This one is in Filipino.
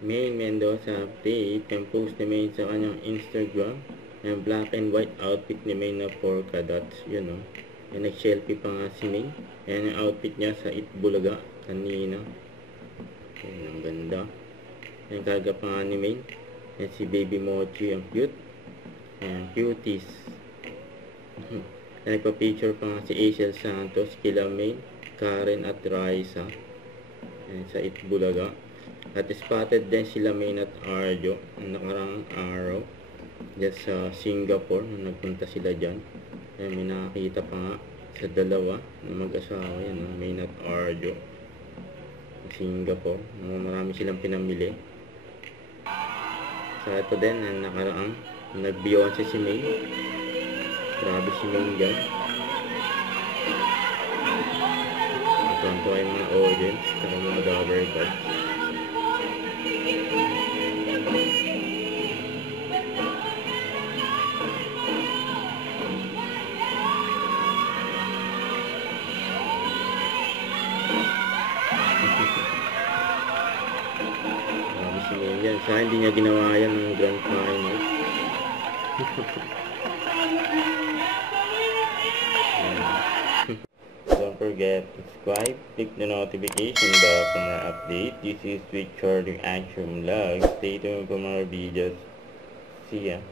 Maine Mendoza update. Yung post ni Maine sa kanyang Instagram. Yung black and white outfit ni Maine na polka dots. Yun o. Yung nag-selfie pa nga si Maine. Yan yung outfit niya sa Itbulaga kanina. Yan, ang ganda. Yan karga pa nga ni Maine. Yan si Baby Mochi. Ang cute. Yan, cuties. Yan, nagpa-picture pa nga si Asiel Santos, kila Maine, Karen at Raisa. Yan, sa Itbulaga. At spotted din sila Maine at Arjo ang nakarang araw dyan sa Singapore nung nagpunta sila dyan. Yan, may nakakita pa nga sa dalawa na mag-asawa. Yan, Maine at Arjo sa Singapore. Marami silang pinamili. So ito din ang nakaraang nag-Beyonce si Maine. Grabe si Maine dyan. Ito ay mga audience at mga Dover Gods. Yan. Sa hindi niya ginawa yan ng grand final. Don't forget to subscribe, click the notification bell for more update. This is Richard Action Vlog. Stay tuned for more videos. See ya.